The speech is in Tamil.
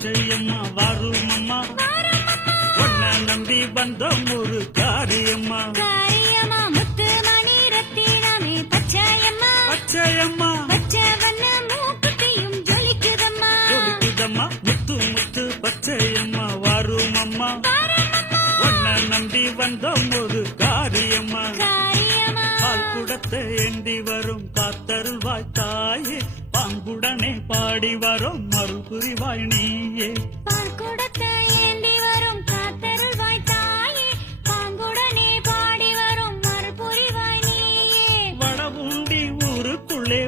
முத்து முத்து பச்சையம்மா வாரும் அம்மா உன்னை நம்பி வந்தோம் ஒரு காரியம்மா. காரியமா முத்து மணி ரத்தினமே பச்சையம்மா. பச்சையம்மா. பச்சை வண்ண மூக்குத்தியும் ஜொலிக்குதம்மா. ஜொலிக்குதம்மா முத்து முத்து பச்சையம்மா வாரும் அம்மா உன்னை நம்பி வந்தோம் ஒரு காரியம்மா. காரியமா பால் குடத்தை ஏந்தி வரும் காத்தருள்வாய் தாயே உடனே பாடி வரும் மறுபுரிவாய் நீயே. பார்க்கூடத்தை ஏந்தி வரும் காத்தருள்வாய் தாயே பாங்குடனே பாடி வரும் மறுபுரிவாய் நீயே. வடபூண்டி ஊருக்குள்ளே